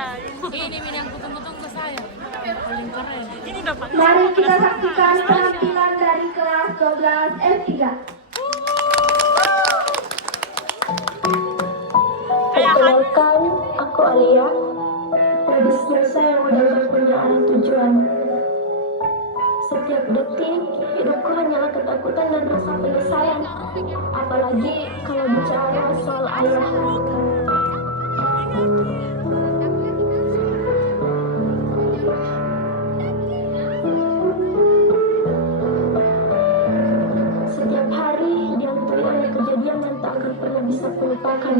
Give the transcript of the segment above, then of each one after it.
Ini yang kutunggu-tunggu saya. Paling keren. Ini dapat. Mari kita saksikan penampilan dari kelas 12 F3. Perkenalkan, aku Alia, gadis biasa yang udah punya arah tujuan. Setiap detik, hidupku hanyalah ketakutan dan rasa penyesalan. Apalagi kalau bicara soal ayah. Setiap hari dihantui oleh kejadian yang tak akan pernah bisa kulupakan.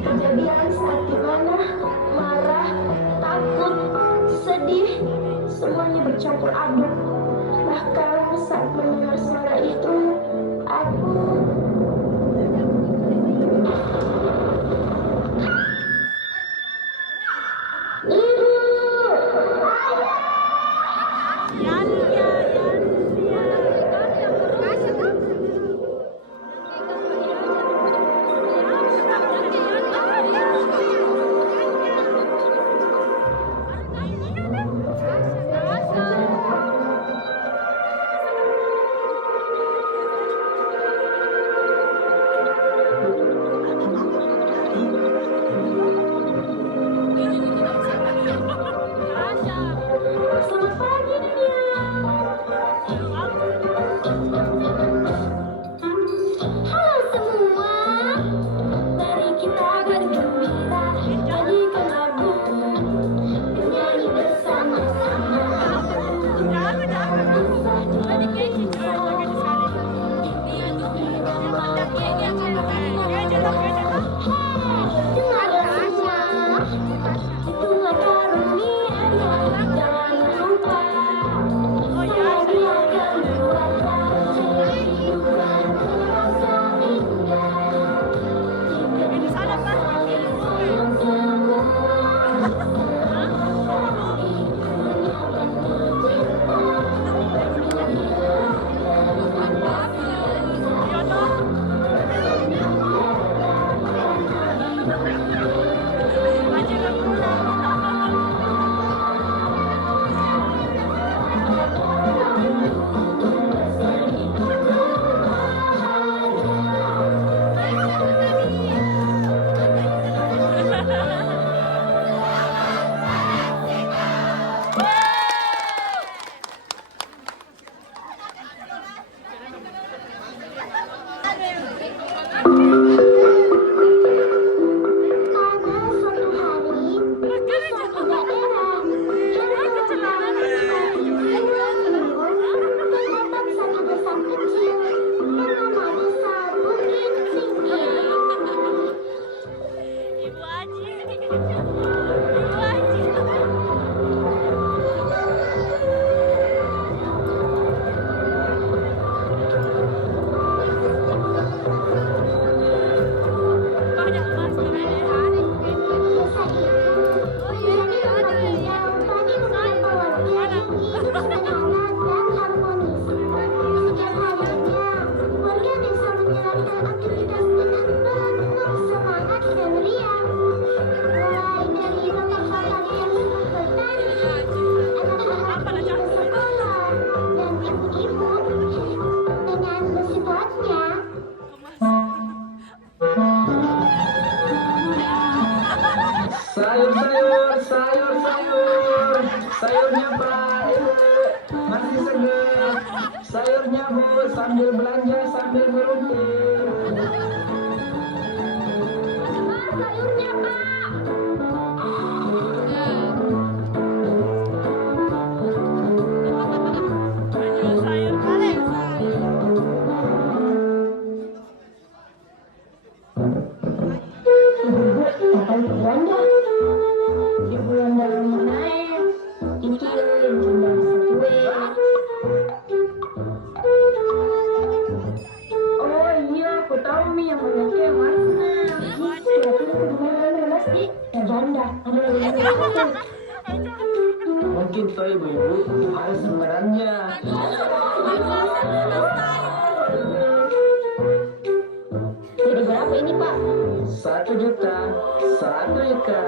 Kejadian saat dimana marah, takut, sedih, semuanya bercampur aduk. Bahkan saat mendengar suara itu, aku sayurnya Pak Ibu masih segar, sayurnya Bu sambil belanja sambil ngerunting. Sayurnya Pak. Ibu yang dalam naik itu yang cuma kue. Oh iya, aku tahu nih yang banyaknya yang mana. Berarti di janda. Mungkin tuh ibu-ibu harus sebenarnya. Jadi berapa ini Pak? 1 juta 1 ikan.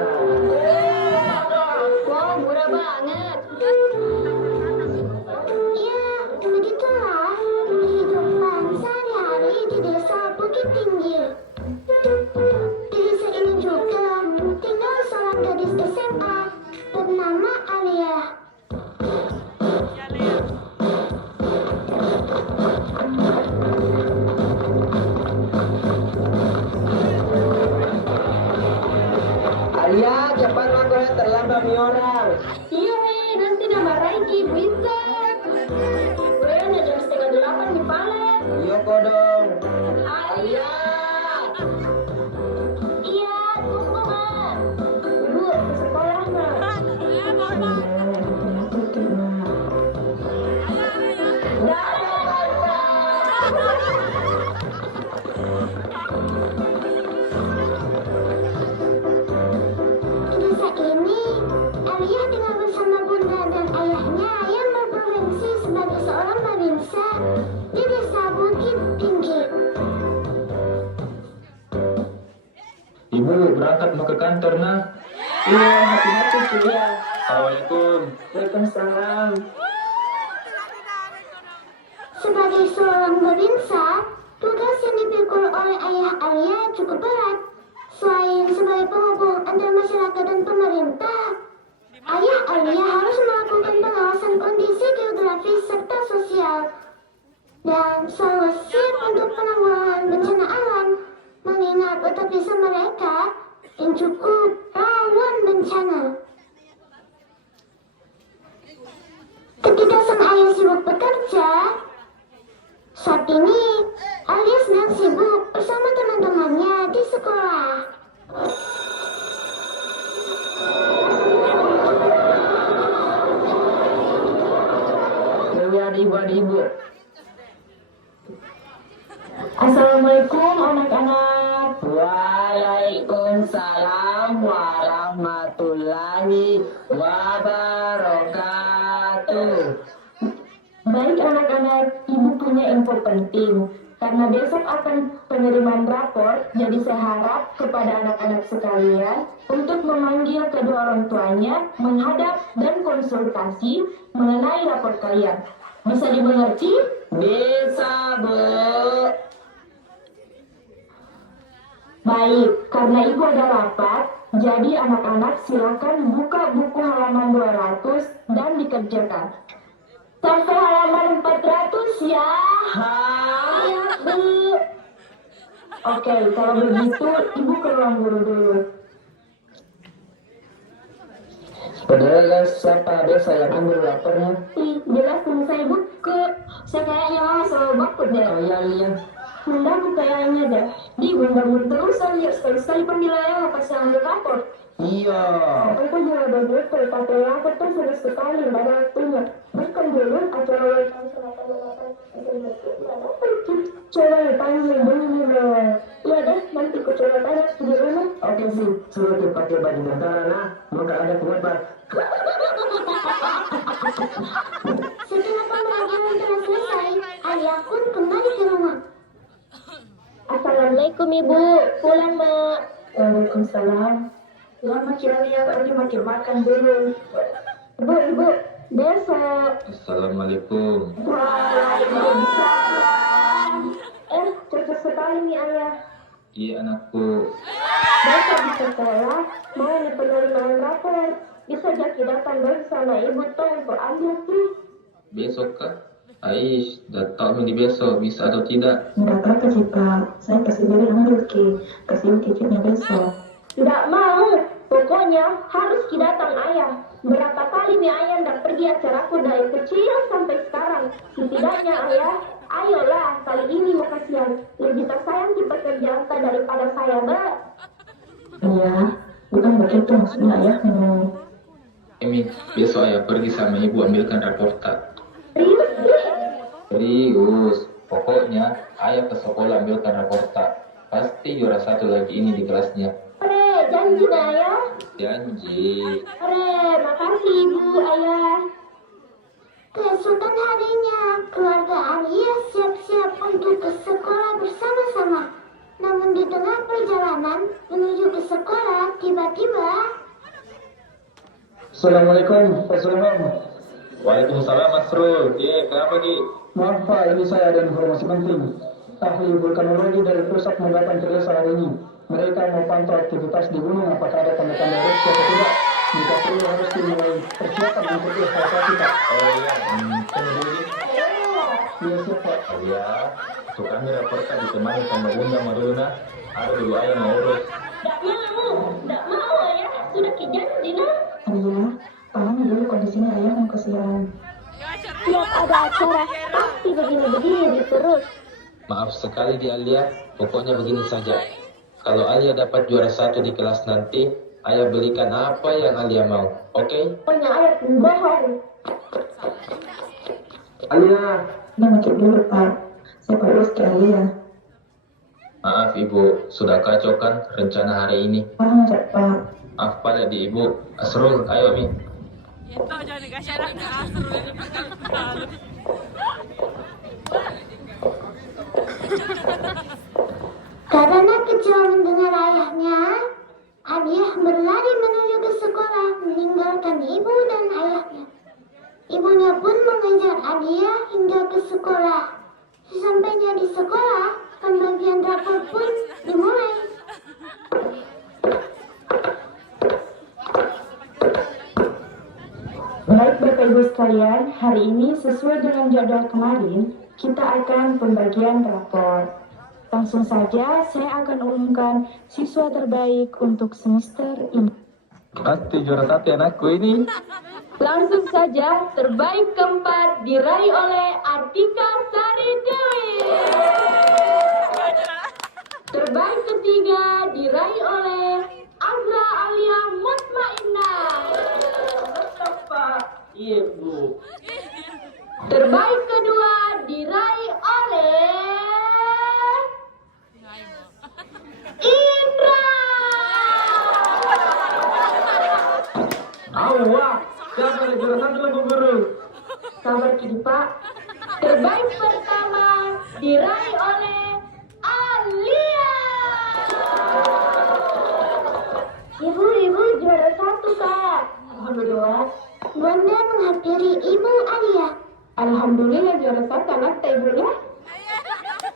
Kapan makannya terlambat nih orang? Iya nanti dah marahin Ki bisa. Gue jam 7:30 di Pale. Iya kodong. Alia. Iya, tunggu Mak. Ibu ke sekolah Mak. Desa ini, Alia tinggal bersama bunda dan ayahnya yang berprofesi sebagai seorang babinsa di desa Bukit Tinggi. Ibu berangkat mau ke kantor nah. Iya, hati-hati Kia. Assalamualaikum. Waalaikumsalam. Sebagai seorang babinsa, tugas yang dipikul oleh ayah Alia cukup berat. Selain sebagai penghubung antara masyarakat dan pemerintah, ayah Alia harus melakukan pengawasan kondisi geografis serta sosial dan selalu siap untuk penanggulangan bencana alam, mengingat otak desa mereka yang cukup rawan bencana. Ketika sang ayah sibuk bekerja, saat ini Alia sedang sibuk bersama teman-temannya di sekolah. Ibu. Assalamualaikum anak-anak. Waalaikumsalam warahmatullahi wabarakatuh. Baik anak-anak, ibu punya info penting. Karena besok akan penerimaan rapor, jadi saya harap kepada anak-anak sekalian untuk memanggil kedua orang tuanya, menghadap dan konsultasi mengenai rapor kalian. Bisa dimengerti? Bisa, Bu. Baik, karena ibu ada rapat, jadi anak-anak silakan buka buku halaman 200 dan dikerjakan. Sampai halaman 400 ya. Iya, Bu. Oke, kalau begitu ibu ke ruang guru dulu. Padahal siapa desa yang ambil lapornya? Ih, jelas teman saya buku. Saya kayaknya mama selalu bakut deh. Oh iya, lihat. Bunda aku kayaknya deh. Di bunda-bunda terus saya lihat sekali-sekali penilaian apa saya ambil rapor. Iya. Aku juga begitu, tapi aku tuh sudah sekali pada waktunya. Bukan dulu acara weekend selatan coba tanya dulu loh. Iya deh, nanti aku coba tanya di rumah. Oke sih, suruh pakai baju tentara nah, maka ada pengobat. Setelah pembelajaran telah selesai, Alia pun kembali ke rumah. Assalamualaikum ibu, pulang mak. Waalaikumsalam. Lama kira lihat tadi makan dulu. Ibu, besok. Assalamualaikum. Waalaikumsalam. Cocok sekali nih ayah. Iya anakku. Besok di sekolah mau nih penerimaan rapor. Bisa jadi datang bersama ibu tuh untuk ambil sih. Besok kah? Aish, dah tahu di besok bisa atau tidak? Enggak apa-apa sih Pak. Saya kasih dulu ambil kasih titiknya besok. Tidak mau. Pokoknya harus datang ayah. Berapa kali nih ayah ndak pergi acaraku dari kecil sampai sekarang. Setidaknya ayah, ayolah kali ini mau kasihan. Lebih tersayang di pekerjaan daripada saya, Mbak. Iya, bukan begitu maksudnya ayahmu. Emi, besok ayah pergi sama ibu ambilkan rapor tak? Serius nih? Serius. Pokoknya ayah ke sekolah ambilkan rapor tak. Pasti juara 1 lagi ini di kelasnya. Ore, janji dah ayah. Janji. Ore, makasih ibu, ayah. Keesokan harinya, keluarga Alia siap-siap untuk ke sekolah bersama-sama. Namun di tengah perjalanan menuju ke sekolah, tiba-tiba Assalamualaikum, Pak Sulaiman. Waalaikumsalam Mas Rul. Kenapa Ki? Maaf Pak, ini saya ada informasi penting. Ahli vulkanologi dari pusat mendatang ke desa hari ini. Mereka mau pantau aktivitas di gunung apakah ada tanda-tanda erupsi atau tidak. Jika perlu harus dimulai persiapan untuk evakuasi Pak. Oh iya, tunggu dulu Ki. Iya siap Pak. Oh iya, untuk kami raporkan ditemani sama Bunda Maruna. Ada dulu ayah mau urus. Ndak mau ayah. sudah janji nah. Alia, tolong dulu kondisinya ayah yang kesian. Tiap ada acara, pasti begini-begini terus. Maaf sekali di Alia, pokoknya begini saja. Kalau Alia dapat juara 1 di kelas nanti, ayah belikan apa yang Alia mau, oke? Pokoknya ayah bohong. Alia. Udah masuk dulu, Pak. Saya perlu ke Alia. Maaf Ibu, sudah kacau kan rencana hari ini? Enggak, Pak. Maaf pada di Ibu. Asrul, ayo Mi. Itu jangan dikasih anak ke Asrul ini bakal. Karena kecewa mendengar ayahnya, Alia berlari menuju ke sekolah meninggalkan ibu dan ayahnya. Ibunya pun mengejar Alia hingga ke sekolah. Sesampainya di sekolah, pembagian rapor pun dimulai. Baik Bapak Ibu sekalian, hari ini sesuai dengan jadwal kemarin, kita akan pembagian rapor. Langsung saja saya akan umumkan siswa terbaik untuk semester ini. Pasti juara 1 anakku ini. Langsung saja, terbaik keempat diraih oleh Artika Sari Dewi. Terbaik ketiga diraih oleh Azra Alia Mutmainnah. Ibu. Terbaik kedua diraih oleh Indra. Awak, siapa yang juara 1 Bu Guru? Sabar kini Pak. Terbaik pertama diraih oleh Alia. Ibu juara 1, Kak. Alhamdulillah. Bunda menghampiri ibu Alia. Alhamdulillah juara 1 anak teh ibunya.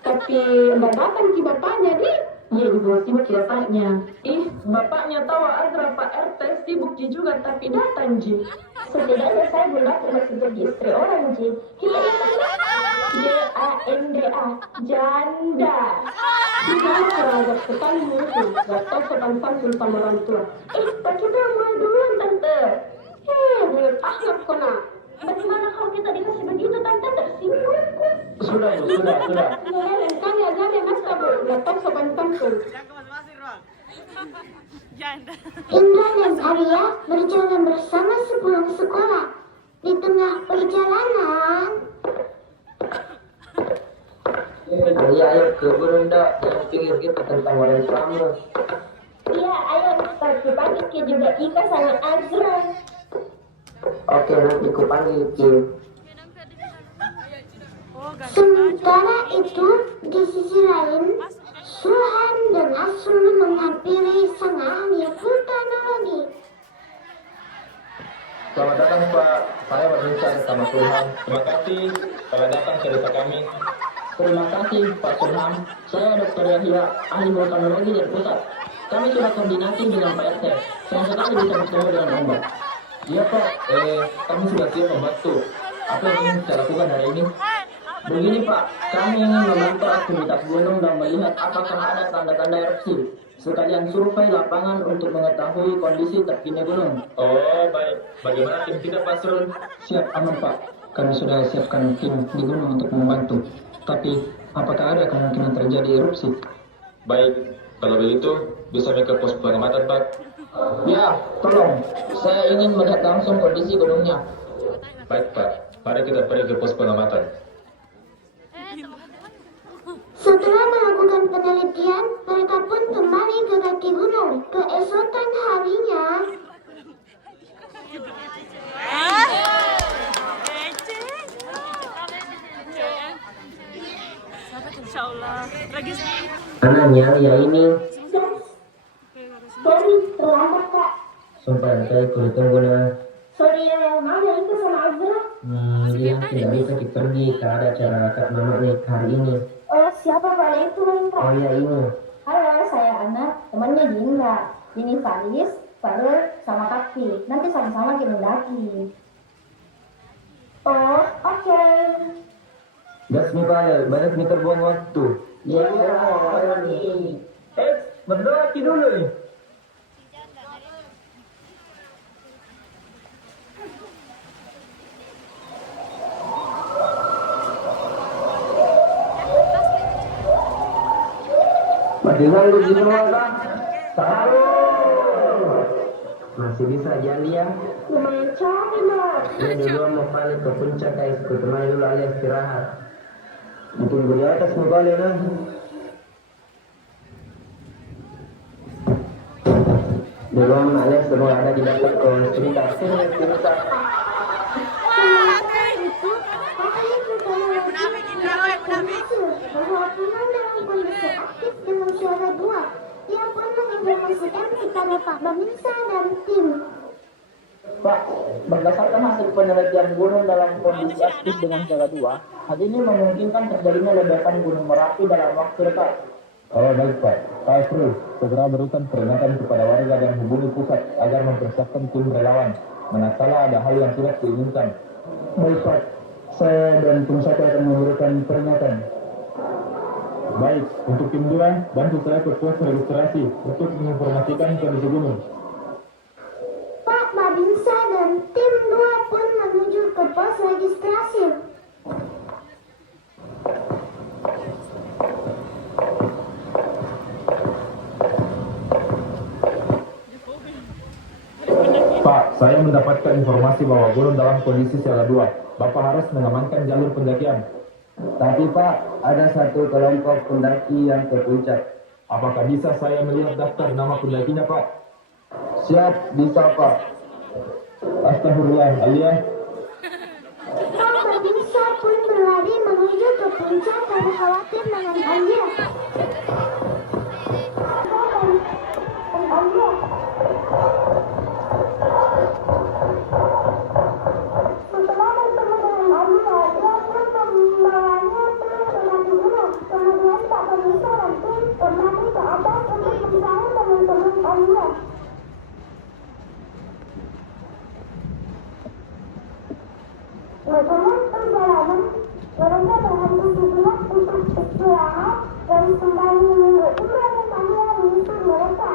Tapi enggak datang ki bapaknya di. Iya, Ibu, sibuk ya Paknya. Ih, bapaknya tahu Azra Pak RT sibuk Ji juga tapi datang Ji. Setidaknya saya belum datang masih jadi istri orang Ji. Kita JANDA, janda. Kita agak ketemu tuh, gak tau sopan santun sama orang tua. Tak kita mulai duluan tante. Mulut ahlak kona. Bagaimana kalau kita dikasih begitu tante tersinggung? Sudah Ibu, sudah. Lain kali ajarin mas kamu, gak tau sopan santun. Janda. Indra dan Alia berjalan bersama sepulang sekolah. Di tengah perjalanan, Alia, ayo ke berunda, jangan pikir kita tentang orang kamu. Iya, ayo pagi pagi Ki juga Ika sama Azra. Oke, nanti ku panggil Ki. sementara itu di sisi lain, Suhan dan Asrul menghampiri sang ahli vulkanologi. Selamat datang Pak, saya Marinsa sama Tuhan. Terima kasih telah datang ke desa kami. Terima kasih Pak Sunham. Saya Dr. Yahya, ahli vulkanologi dari pusat. Kami sudah koordinasi dengan Pak RT. Senang sekali bisa bertemu dengan Ombak. Iya Pak, kami sudah siap membantu. Apa yang ingin saya lakukan hari ini? Begini Pak, kami ingin memantau aktivitas gunung dan melihat apakah ada tanda-tanda erupsi. Sekalian survei lapangan untuk mengetahui kondisi terkini gunung. Oh baik, bagaimana tim kita Pak Srul? Siap, aman Pak. Kami sudah siapkan tim di gunung untuk membantu. Tapi, apakah ada kemungkinan terjadi erupsi? Baik, kalau begitu bisa ke pos pengamatan Pak. Ya, tolong. Saya ingin melihat langsung kondisi gunungnya. Baik Pak, mari kita pergi ke pos pengamatan. Setelah melakukan penelitian, mereka pun kembali ke kaki gunung. Keesokan harinya, Insyaallah. Lagi Anaknya ya ini. Sorry, terlambat Kak. Sumpah saya ikut tunggu nah. Sorry ya, mau ya itu sama Azra. Dia tidak bisa pergi ke ada acara akad mamanya hari ini. Oh, siapa Pak itu main Kak? Oh ya ini. Halo, saya Ana, temannya Dinda. Ini Faris, Farul, sama Kaki. Nanti sama-sama kita mendaki. Oh, oke. Gas nih Pak, banyak nih terbuang waktu. Iya, berdoa dulu nih. dengan lebih semangat. Satu. Masih bisa jadi ya? Lumayan capek, Mak. Ini dua mau balik ke puncak guys, kutemani dulu alias istirahat. Ditunggu di atas mau balik nah. Belum alias semua ada di dekat ke cerita. Cerita. Itu, katanya berhasil bahwa Tuhan dalam kondisi aktif dengan suara 2. Ia pun menginformasikan kepada Pak Babinsa dan tim. Pak, berdasarkan hasil penelitian gunung dalam kondisi aktif dengan suara 2, hal ini memungkinkan terjadinya ledakan Gunung Merapi dalam waktu dekat. Oh baik Pak, Pak Asrul, segera berikan peringatan kepada warga dan hubungi pusat agar mempersiapkan tim relawan. Manakala ada hal yang tidak diinginkan. Baik Pak, saya dan tim satu akan memberikan peringatan. Baik, untuk tim 2, bantu saya ke pos registrasi untuk menginformasikan kondisi gunung. Pak Babinsa dan tim 2 pun menuju ke pos registrasi. Pak, saya mendapatkan informasi bahwa gunung dalam kondisi siaga 2. Bapak harus mengamankan jalur pendakian. Tapi Pak, ada satu kelompok pendaki yang ke puncak. Apakah bisa saya melihat daftar nama pendakinya Pak? Siap, bisa Pak. Astagfirullah, Alia. Pak Babinsa pun berlari menuju ke puncak karena khawatir dengan Alia. Setelah bertemu dengan Alia, dia pun membawanya turun mendaki gunung. Kemudian Pak Babinsa dan tim kembali ke atas untuk mencari teman-teman Alia. Bagaimana perjalanan? Mereka berhenti sejenak untuk istirahat dan kembali menunggu Indra dan Alia menyusul mereka.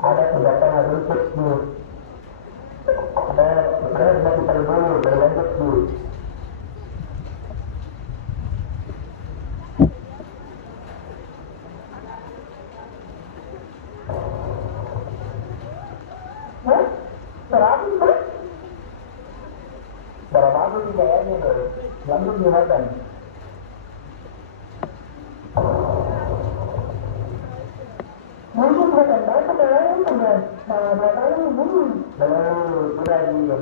Ada kedatangan untuk Bu. Saya masih terburu berlanjut Bu. Berapa di kayaknya tuh? Lanjut jembatan. Mungkin bukan berapa kalian teman? Berapa kali belum? Belum, sudah juga.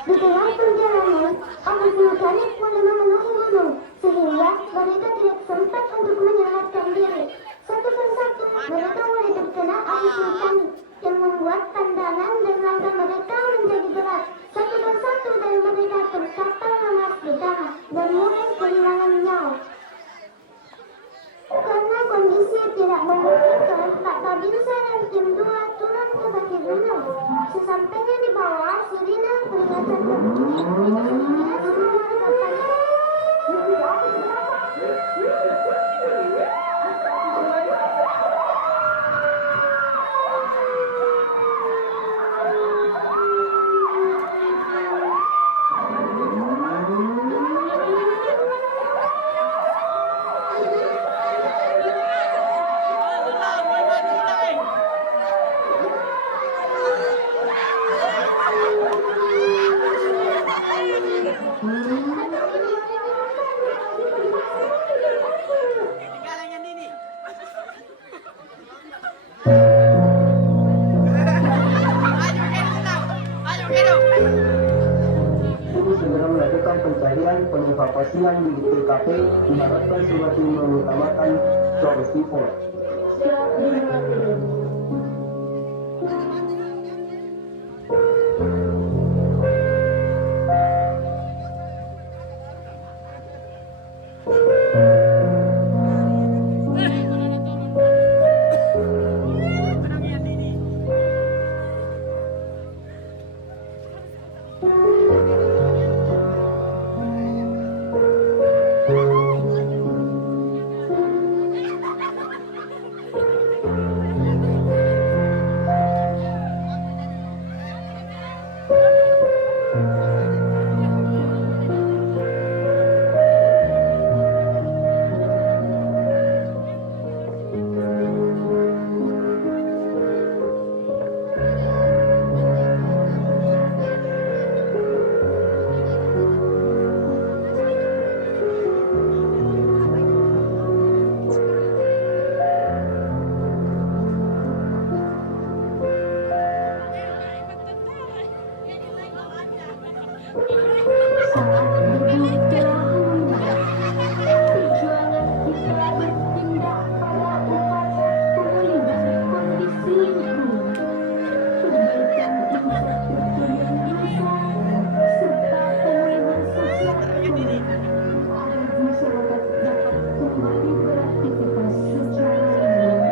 Di tengah perjalanan, abu vulkanik mulai memenuhi gunung, sehingga mereka tidak sempat untuk menyelamatkan diri. Satu persatu, mereka mulai terkena abu vulkanik yang membuat pandangan dan langkah mereka menjadi berat. Satu persatu dari mereka terkapar lemas di tanah dan mulai kehilangan nyawa. Karena kondisi tidak memungkinkan, Pak Babinsa dan tim 2 turun ke kaki gunung. Sesampainya di bawah, sirine peringatan berbunyi. Kemudian semua warga panik. sekalian, pengevakuasi yang di TKP diharapkan semakin mengutamakan progres report. Siap dimengerti. Saat berbicara perjuangan kita bertindak pada upaya pemulihan kondisi lingkungan, perbaikan infrastruktur yang rusak, serta pemulihan sosial ekonomi agar masyarakat dapat kembali beraktivitas secara normal.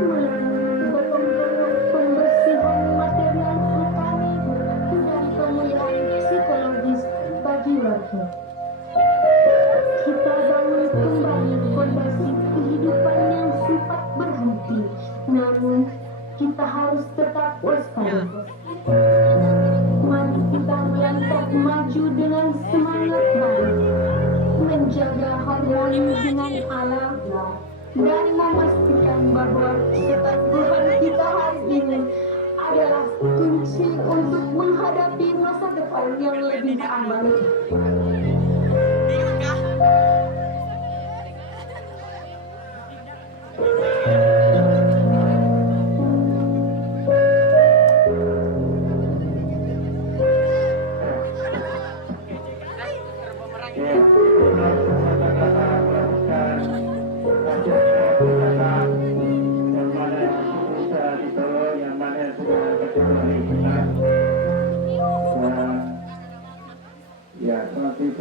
Melalui gotong-royong pembersihan material vulkanik dan pemulihan psikologis bagi warga, kita bangun kembali fondasi kehidupan yang sempat berhenti. Namun kita harus tetap waspada. Mari kita melangkah maju dengan semangat baru, menjaga harmoni dengan alam dan memastikan bahwa ketangguhan kita hari ini adalah kunci untuk menghadapi masa depan yang lebih aman. Ya, seperti